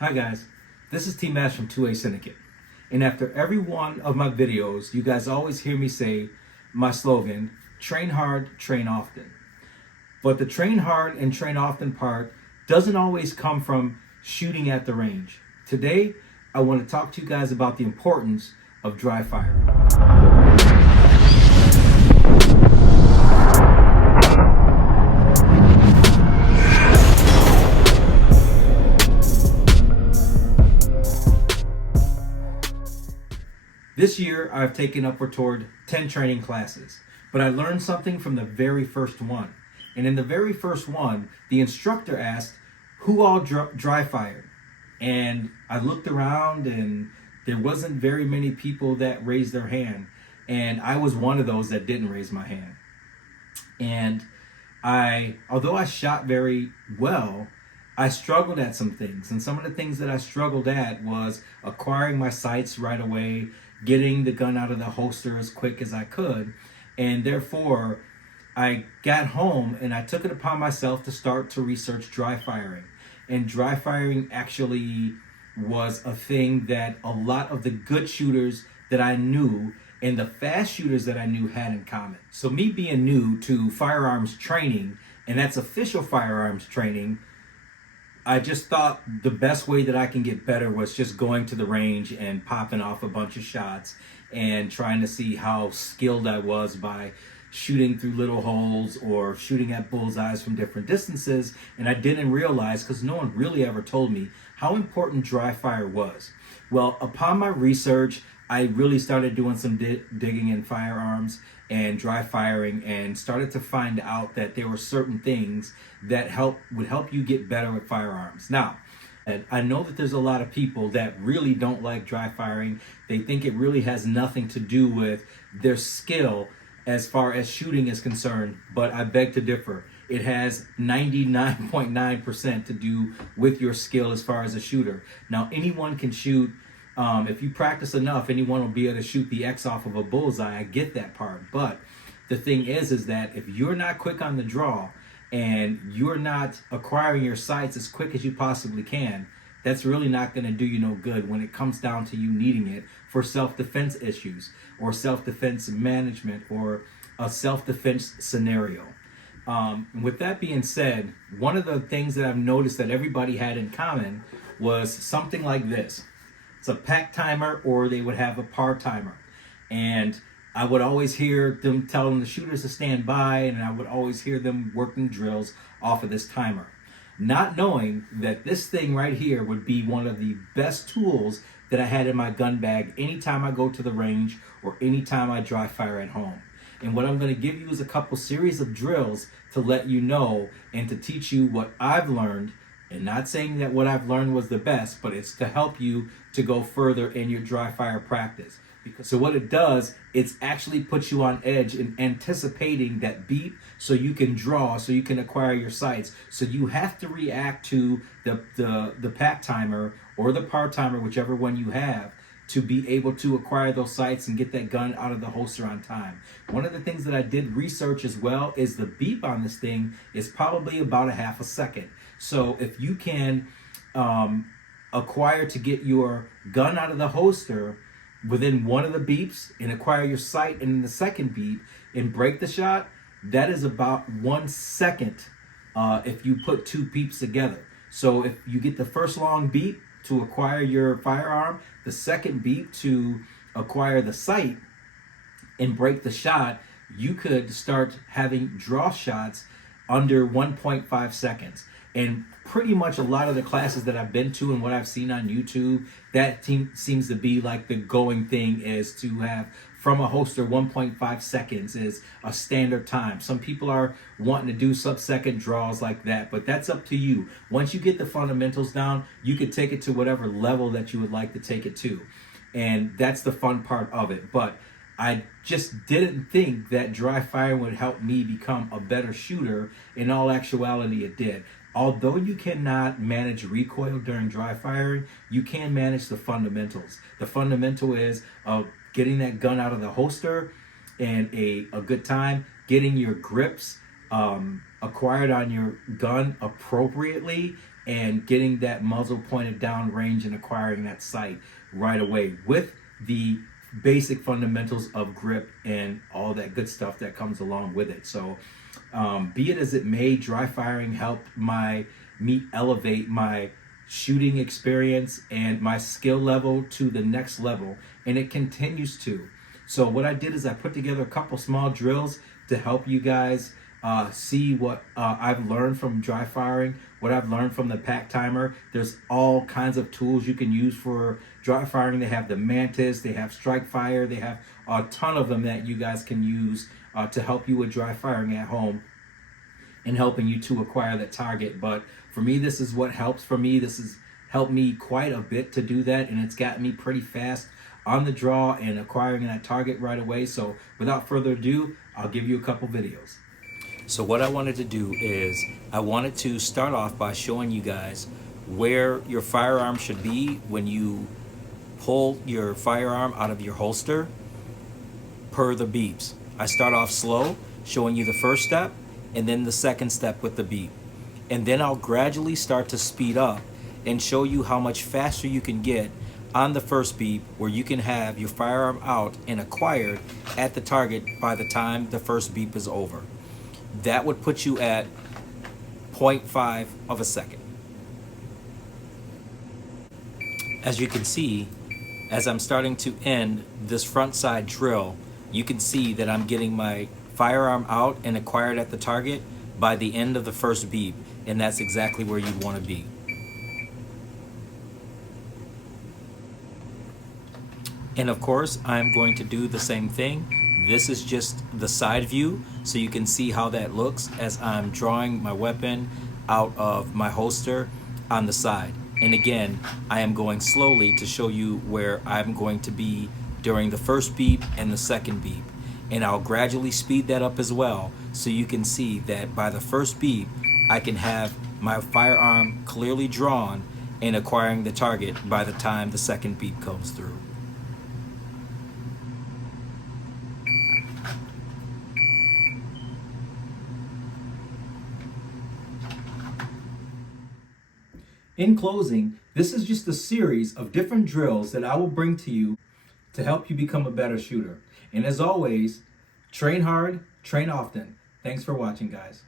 Hi guys, this is T Mash from 2A Syndicate. And after every one of my videos, you guys always hear me say my slogan, train hard, train often. But the train hard and train often part doesn't always come from shooting at the range. Today, I want to talk to you guys about the importance of dry fire. This year, I've taken upward toward 10 training classes, but I learned something from the very first one. And in the very first one, the instructor asked who all dry fired. And I looked around and there wasn't very many people that raised their hand. And I was one of those that didn't raise my hand. And although I shot very well, I struggled at some things. And some of the things that I struggled at was acquiring my sights right away, getting the gun out of the holster as quick as I could. And therefore, I got home and I took it upon myself to start to research dry firing. And dry firing actually was a thing that a lot of the good shooters that I knew and the fast shooters that I knew had in common. So me being new to firearms training, and that's official firearms training, I just thought the best way that I can get better was just going to the range and popping off a bunch of shots and trying to see how skilled I was by shooting through little holes or shooting at bullseyes from different distances. And I didn't realize, because no one really ever told me, how important dry fire was. Well, upon my research, I really started doing some digging in firearms and dry firing and started to find out that there were certain things that would help you get better with firearms. Now, and I know that there's a lot of people that really don't like dry firing. They think it really has nothing to do with their skill as far as shooting is concerned, but I beg to differ. It has 99.9% to do with your skill as far as a shooter. Now, anyone can shoot. If you practice enough, anyone will be able to shoot the X off of a bullseye. I get that part. But the thing is that if you're not quick on the draw and you're not acquiring your sights as quick as you possibly can, that's really not going to do you no good when it comes down to you needing it for self-defense issues or self-defense management or a self-defense scenario. With that being said, one of the things that I've noticed that everybody had in common was something like this. It's a pack timer, or they would have a par timer. And I would always hear them telling the shooters to stand by, and I would always hear them working drills off of this timer. Not knowing that this thing right here would be one of the best tools that I had in my gun bag anytime I go to the range or anytime I dry fire at home. And what I'm going to give you is a couple series of drills to let you know and to teach you what I've learned. And not saying that what I've learned was the best, but it's to help you to go further in your dry fire practice. So what it does, it's actually puts you on edge in anticipating that beep so you can draw, so you can acquire your sights. So you have to react to the pack timer or the par timer, whichever one you have, to be able to acquire those sights and get that gun out of the holster on time. One of the things that I did research as well is the beep on this thing is probably about a half a second. So if you can acquire to get your gun out of the holster within one of the beeps and acquire your sight in the second beep and break the shot, that is about 1 second if you put two beeps together. So if you get the first long beep to acquire your firearm, the second beep to acquire the sight and break the shot, you could start having draw shots under 1.5 seconds. And pretty much a lot of the classes that I've been to and what I've seen on YouTube, that seems to be like the going thing is to have from a holster 1.5 seconds is a standard time. Some people are wanting to do sub-second draws like that, but that's up to you. Once you get the fundamentals down, you could take it to whatever level that you would like to take it to. And that's the fun part of it. But I just didn't think that dry firing would help me become a better shooter. In all actuality, it did. Although you cannot manage recoil during dry firing, you can manage the fundamentals. The fundamental is getting that gun out of the holster and a good time, getting your grips acquired on your gun appropriately, and getting that muzzle pointed down range and acquiring that sight right away with the basic fundamentals of grip and all that good stuff that comes along with it. So be it as it may, dry firing helped me elevate my shooting experience and my skill level to the next level, and it continues to. So what I did is I put together a couple small drills to help you guys see what I've learned from dry firing, what I've learned from the pack timer. There's all kinds of tools you can use for dry firing. They have the Mantis, they have Strike Fire, they have a ton of them that you guys can use to help you with dry firing at home and helping you to acquire that target. But for me, this is what helps for me. This has helped me quite a bit to do that, and it's got me pretty fast on the draw and acquiring that target right away. So without further ado, I'll give you a couple videos. So what I wanted to do is I wanted to start off by showing you guys where your firearm should be when you pull your firearm out of your holster per the beeps. I start off slow, showing you the first step and then the second step with the beep. And then I'll gradually start to speed up and show you how much faster you can get on the first beep, where you can have your firearm out and acquired at the target by the time the first beep is over. That would put you at 0.5 of a second. As you can see, as I'm starting to end this front side drill, you can see that I'm getting my firearm out and acquired at the target by the end of the first beep, and that's exactly where you'd want to be. And of course, I'm going to do the same thing. This is just the side view, so you can see how that looks as I'm drawing my weapon out of my holster on the side. And again, I am going slowly to show you where I'm going to be during the first beep and the second beep. And I'll gradually speed that up as well, so you can see that by the first beep, I can have my firearm clearly drawn and acquiring the target by the time the second beep comes through. In closing, this is just a series of different drills that I will bring to you to help you become a better shooter. And as always, train hard, train often. Thanks for watching, guys.